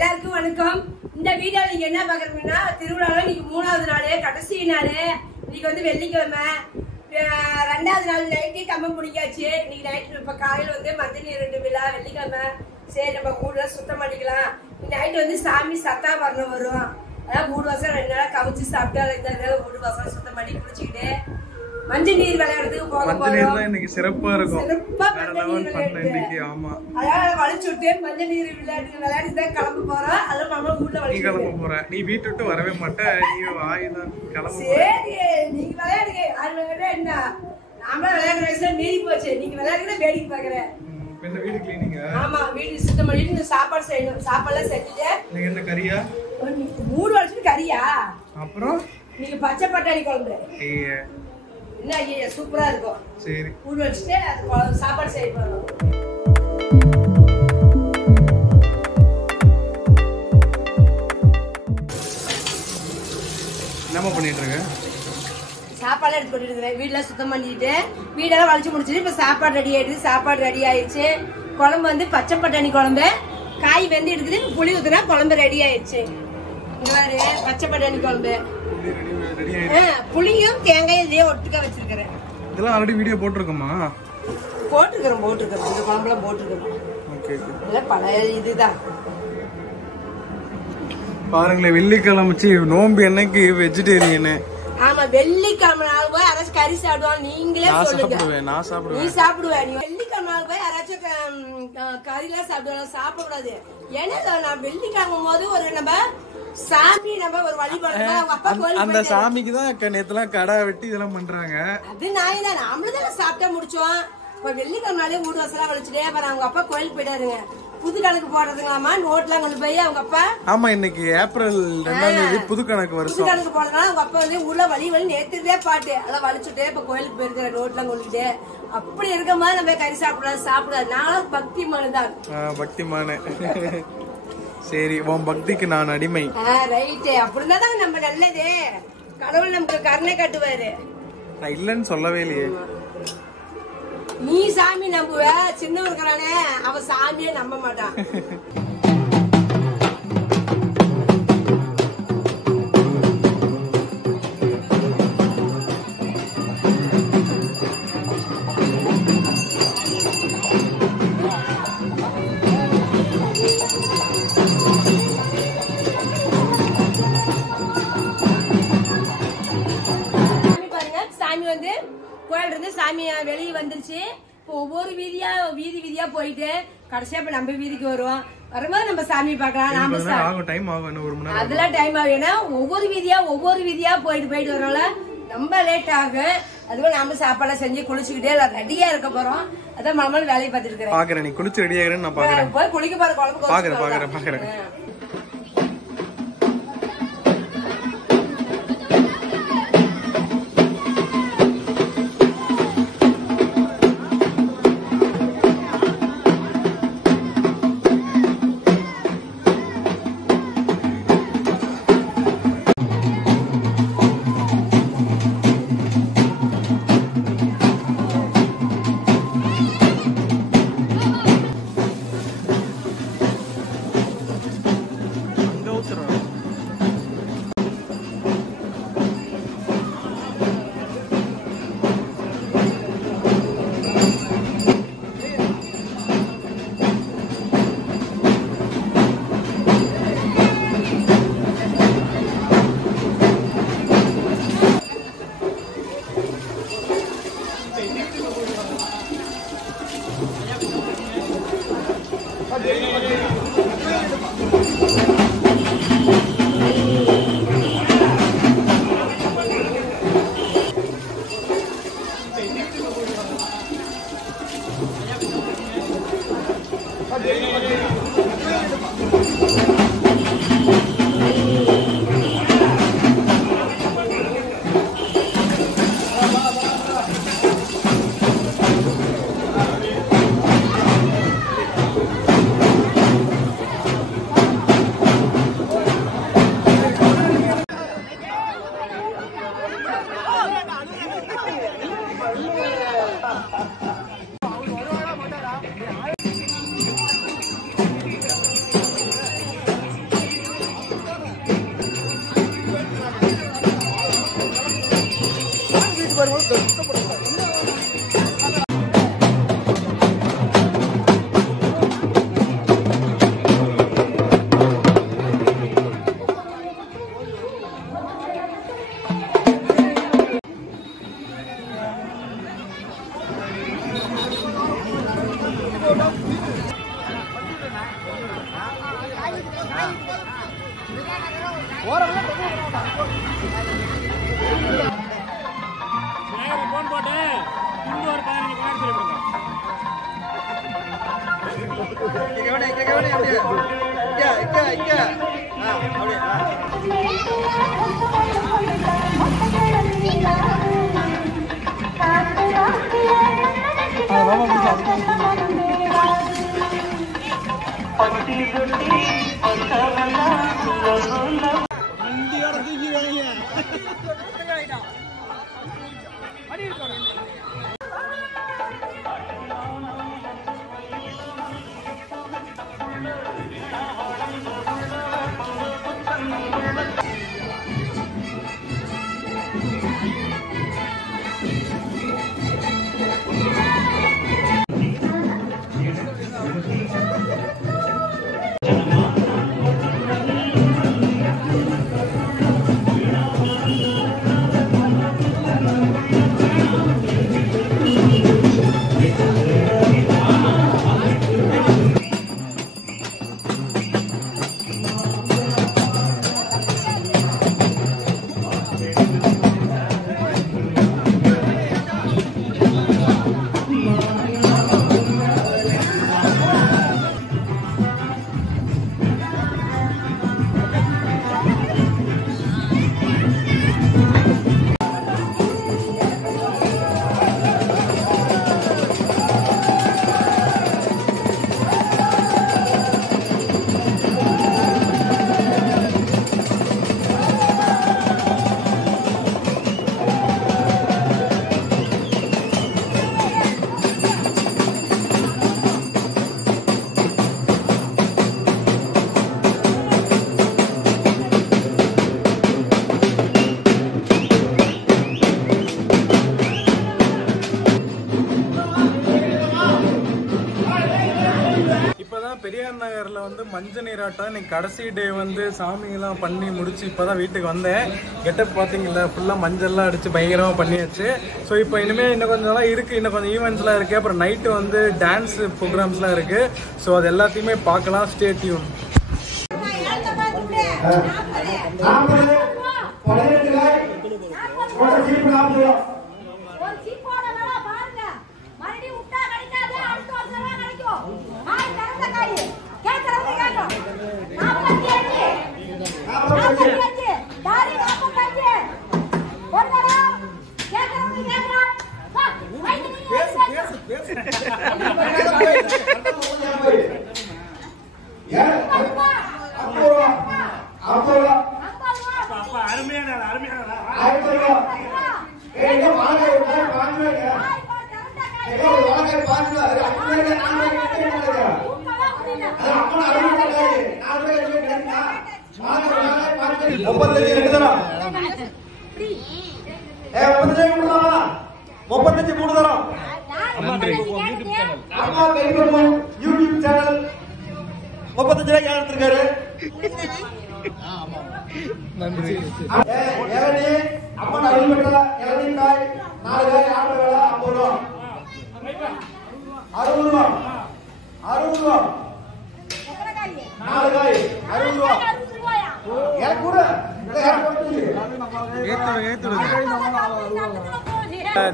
எல்லாருக்கும் வணக்கம். இந்த வீடியோ நீங்க என்ன பாக்குறீங்கன்னா, திருவிழால இன்னைக்கு 3வது நாள், கடைசி நாள். இன்னைக்கு வந்து வெள்ளிக்கிழமை. 2வது நாள் நைட்டே கம்பம் முடிக்காச்சு. இன்னைக்கு நைட்டு இப்ப காலையில வந்து மஞ்சள் நீர் விழா, வெள்ளிக்கிழமை. சரி நம்ம ஊர்ல சுத்தம் பண்ணிக்கலாம். நைட்டு வந்து சாமி சத்தாபரணம் வரும். அதான் 3 வருஷம் 2 நாளா கவிச்சு சாப்பிட்டு அதை வீடு வாசல் சுத்தம் பண்ணி குளிச்சுக்கிட்டு மஞ்சள் நீர் விளையாடுறதுக்கு போக போறோம். இன்னைக்கு சிறப்பா இருக்கும். அதாவது வலிச்சுட்டு மஞ்சள் நீர் விளையாடி தான் கிளம்ப போறோம். அதெல்லாம் நம்ம ஊர்ல நீ கிளம்ப போற, நீ வீட்டு விட்டு வரவே மாட்ட, நீ வாயுதான் கிளம்ப. சரி நீங்க விளையாடுங்க. என்ன நாம விளையாடுற வயசுல மீறி போச்சு. நீங்க விளையாடுறத வேடிக்கை பாக்குறேன். வீடு கிளீனிங். ஆமா, வீடு சுத்தம் பண்ணிட்டு சாப்பாடு செய்யணும். சாப்பாடுலாம் செஞ்சுட்டு என்ன கறியா? 3 வருஷத்துக்கு கறியா? அப்புறம் நீங்க பச்சை பட்டாணி குழம்பு என்ன ஐயா சூப்பரா இருக்கும். சரி ஊற வச்சுட்டு அது சாப்பாடு செய்ய போறோம். என்னமா பண்ணிட்டு இருக்க? சாப்பாடு எடுத்து கொண்டு இருக்கிறேன். வீடெல்லாம் சுத்தம் பண்ணிட்டு வீடெல்லாம் வலிச்சு முடிச்சுட்டு இப்ப சாப்பாடு ரெடி ஆயிடுச்சு. சாப்பாடு ரெடி ஆயிடுச்சு. குழம்பு வந்து பச்சை பட்டாணி குழம்பு. காய் வெந்து இருக்குது. புளி ஊத்துனா குழம்பு ரெடி ஆயிடுச்சு. இங்க பாரு பச்சை பட்டாணி குழம்பு. புளியும் தேங்காயும் இதே ஒட்டுக்கா வச்சிருக்கிறேன். இதெல்லாம் ஆல்ரெடி வீடியோ போட்டிருக்கோமா? போட்டிருக்கிறோம். இந்த குழம்புலாம் போட்டிருக்கிறோம். இதெல்லாம் பழைய இதுதான். பாருங்களேன், வெள்ளிக்கிழமை நோம்பு என்னைக்கு வெஜிடேரியன். ஆமா, வெள்ளிக்கிழமை நாள் போய் யாராச்சும் கறி சாப்பிடுவாங்க. நீங்களே சொல்லுங்க. நான் சாப்பிடுவேன். நீ சாப்பிடுவ. நீ வெள்ளிக்கிழமை நாள் போய் யாராச்சும் கறிலாம் சாப்பிடுவாங்க. சாப்பிடக்கூடாது. ஏன்னா நான் வெள்ளிக்கிழமை போது ஒரு நம்ம சாமி நம்ம ஒரு வழிபாடு. அந்த சாமிக்கு தான் நேத்துலாம் கடை வெட்டி இதெல்லாம் பண்றாங்க. அது நாய் தான். நம்மளுதான் சாப்பிட்டா முடிச்சோம். இப்ப வெள்ளிக்கிழமையே வீடு வசலாம் வலிச்சுட்டே அப்புறம் அவங்க அப்பா கோயிலுக்கு போயிட்டாருங்க. புது கணக்கு போடுறதுங்களாமா. நோட்லாம் கொண்டு போய் அவங்க அப்பா. ஆமா, இன்னைக்கு ஏப்ரல் 2ஆம் தேதி புது கணக்கு வருஷம். புது கணக்கு போடுறதுனால அவங்க அப்பா வந்து உள்ள வலி நேத்துதே பாட்டு அதெல்லாம் வலிச்சுட்டு இப்ப கோயிலுக்கு போயிருக்கிற நோட்லாம் கொண்டுட்டு. அப்படி இருக்க மாதிரி நம்ம கறி சாப்பிடாது. நானும் பக்திமானு தான். பக்திமானு. சரி, உன் பக்திக்கு நான் அடிமை. ரைட்டு. அப்படிதான் நம்ம நல்லது. கடவுள் நமக்கு கருணை காட்டுவாரு. நான் இல்லன்னு சொல்லவே இல்லையே. நீ சாமி நம்புவ. சின்ன இருக்கிறானே அவன் சாமியே நம்ப மாட்டான். சாமி வந்து கோயில் இருந்து சாமி வெளியே வந்துருச்சு. இப்போ ஒவ்வொரு வீதியா போயிட்டு கடைசியா இப்ப நம்ம வீதிக்கு வருவோம். வரும்போது நம்ம சாமி பாக்கலாம். அதெல்லாம் டைம் ஆகும். ஏன்னா ஒவ்வொரு வீதியா போயிட்டு வரனால ரொம்ப லேட் ஆகும். அதுவும் நாம சாப்பாடு செஞ்சு குளிச்சுக்கிட்டே ரெடியா இருக்க போறோம். அதான் மழை வேலையை பார்த்துட்டு இருக்கிறேன். நீ குளிச்சு ரெடி ஆகிறேன்னு நான் பாக்குறேன். போய் குளிக்க போற குழம்பு பாக்குறேன். பெரியார் நகர்ல வந்து மஞ்சள் நீராட்டம் இன்னைக்கு கடைசி டே வந்து சாமியெல்லாம் பண்ணி முடிச்சு இப்பதான் வீட்டுக்கு வந்தேன். கெட்டப் பாத்தீங்களா, ஃபுல்லா மஞ்சள்லாம் அடிச்சு பயங்கரமா பண்ணியாச்சு. ஸோ இப்போ இனிமே இன்னும் கொஞ்சம் எல்லாம் இருக்கு, இன்னும் கொஞ்சம் ஈவெண்ட்ஸ்லாம் இருக்கு. அப்புறம் நைட்டு வந்து டான்ஸ் ப்ரோக்ராம்ஸ்லாம் இருக்கு. ஸோ அது எல்லாத்தையுமே பார்க்கலாம். Stay tune.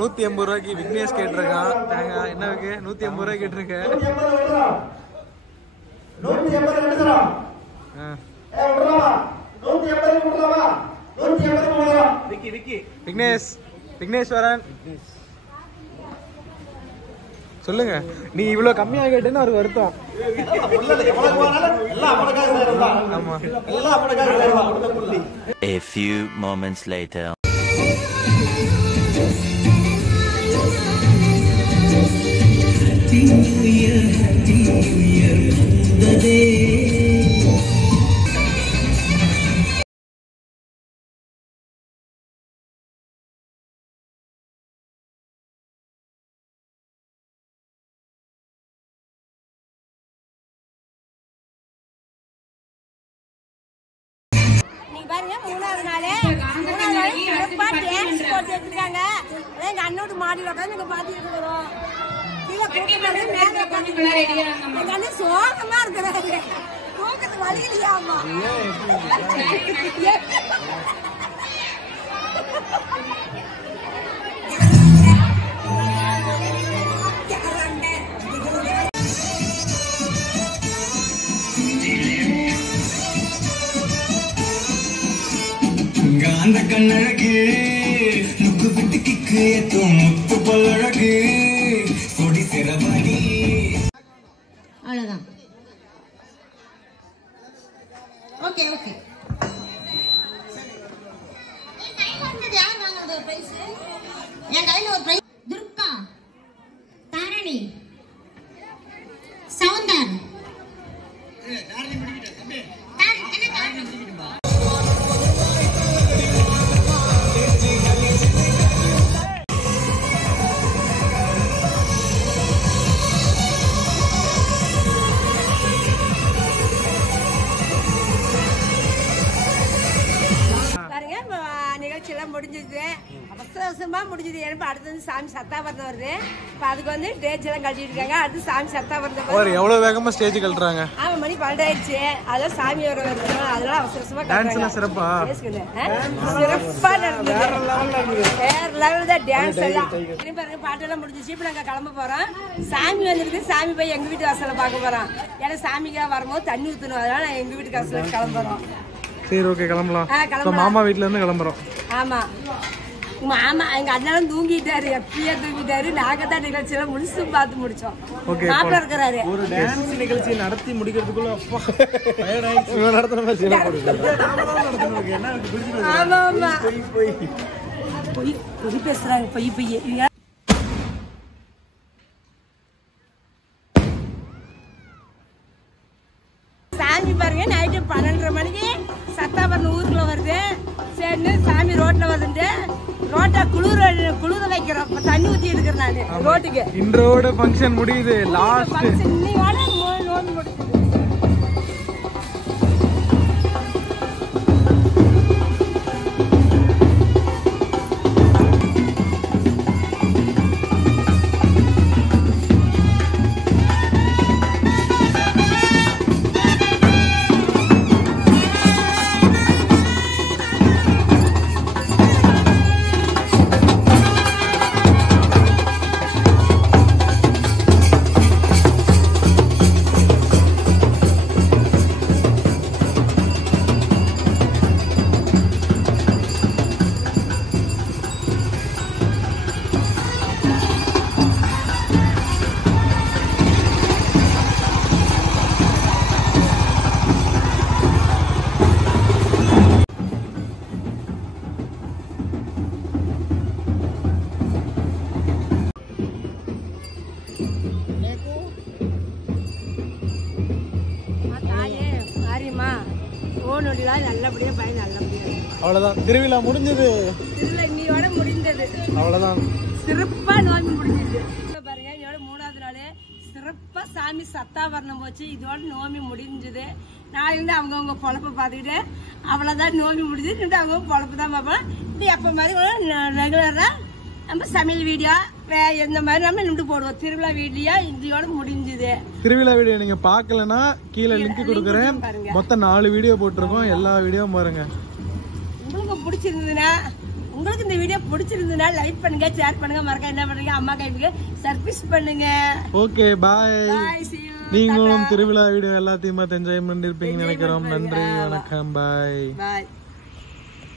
₹180 விக்னேஷ் கேட்டிருக்கான். என்ன இருக்கு? ₹180 கேட்டிருக்கேன். விக்னேஸ்வரன் சொல்லுங்க. நீ இவ்வளவு கம்மியா கேட்டேன்னு ஒரு வருத்தம். A few moments later. பாருங்க மூணாவது நாள் சிறப்பா டான்ஸ் போட்டு வச்சிருக்காங்க. எங்க அண்ணோட மாடியில் உட்காந்து நீங்க பாத்துட்டு இருக்கிறோம். கீழே கூப்பிட்டு மேல எங்க அண்ணன் சோகமா இருக்கிறாரு. தூக்கத்துக்கு வழி இல்லையாமா. காந்த கண்ணழகு லுக்கு விட்டு கிக்கு ஏத்தும் முத்து பல்லழகு கொடி சிறவடி. அவ்வளவுதான். Okay okay. யார் வாங்குறது ஒரு பிரைஸ்? என் கையில ஒரு பிரைஸ். துர்கா, தாரணி, சௌந்தர். நிகழ்ச்சியெல்லாம் முடிஞ்சது. அவசரமா முடிஞ்சது. எனக்கு அடுத்து வந்து சாமி சத்தாபரணம் வருது. இப்ப அதுக்கு வந்து ஸ்டேஜ் எல்லாம் கட்டிட்டு இருக்காங்க. அடுத்து சாமி சத்தாபரணம் எவ்வளவு வேகமா ஸ்டேஜ் கழட்டுறாங்க. ஆமா மணி 12 ஆயிடுச்சு. அதான் சாமி வர வருது. அதனால அவசரமா டான்ஸ் சிறப்பா சிறப்பா நடந்தது. வேற லெவல் தான் டான்ஸ் எல்லாம். பாருங்க பாட்டெல்லாம் முடிஞ்சிச்சு. இப்ப நாங்க கிளம்ப போறோம். சாமி வந்துருக்கு. சாமி போய் எங்க வீட்டு வாசல பார்க்க போறோம். ஏன்னா சாமிக்கா வரும்போது தண்ணி ஊத்தணும். அதனால நான் எங்க வீட்டு வாசல கிளம்புறோம். சரி ஓகே கிளம்பலாம். மாமா வீட்ல இருந்து கிளம்புறோம். ஆமா மாமா எங்க அண்ணனும் தூங்கிட்டாரு. எப்பயே தூங்கிட்டாரு. நாங்க தான் நிகழ்ச்சியெல்லாம் முழுசு பார்த்து முடிச்சோம். மாப்பிள்ள இருக்கிறாரு. ஒரு டான்ஸ் நிகழ்ச்சி நடத்தி முடிக்கிறதுக்குள்ள அப்பா டயர்ட் ஆயிடுச்சு. இவன் நடத்துற மாதிரி சீனா போடுது. என்ன பிடிச்சிருக்கு. ஆமா ஆமா பொய் பேசுறாங்க. பொய் சாமி பாருங்க நைட்டு 12:30 மணிக்கு சத்தாபரணம் ஊருக்குள்ள வருது. சரி சாமி ரோட்ல வருது. ரோட்டை குளிர வைக்கிறோம். தண்ணி ஊத்தி எடுக்கிறேன் நான் ரோட்டுக்கு. இன்றோட ஃபங்க்ஷன் முடியுது. லாஸ்ட் இன்னையோட நோம்பி முடியுது. அவ்வளவுதான். திருவிழா முடிஞ்சது. இன்னையோட முடிந்தது. அவ்வளவுதான். சிறப்பா நோம்பி முடிஞ்சது. பாருங்க இதோட 3வது நாள் சிறப்பா சாமி சத்தாபரணம் போச்சு. இதோட நோம்பி முடிஞ்சது. நான் இருந்து அவங்கவுங்க பொழப்ப பார்த்துக்கிட்டு அவ்வளவுதான் நோம்பி முடிஞ்சது. அவங்க பொழப்பு தான் பார்ப்போம். இது எப்ப மாதிரி ரெகுலரா நம்ம சமையல் வீடியோ இந்த மாதிரி நம்ம நின்று போடுவோம். திருவிழா வீடியோ இதோட முடிஞ்சது. திருவிழா வீடியோ நீங்க பாக்கலன்னா கீழே லிங்க் கொடுக்குறேன். மொத்தம் 4 வீடியோ போட்டிருக்கோம். எல்லா வீடியோவும் பாருங்க. உங்களுக்கு பிடிச்சிருந்ததுன்னா இந்த வீடியோ பிடிச்சிருந்ததுன்னா லைக் பண்ணுங்க, ஷேர் பண்ணுங்க, மறக்காம என்ன பண்ணுங்க அம்மா கைப்புக்கு சர்ப்ரைஸ் பண்ணுங்க. Okay bye. நீங்களும் திருவிழா வீடியோ எல்லாத்தையும் என்ஜாய் பண்ணிருப்பீங்கன்னு நினைக்கிறோம். நன்றி, வணக்கம், பாய்.